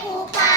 ครูพา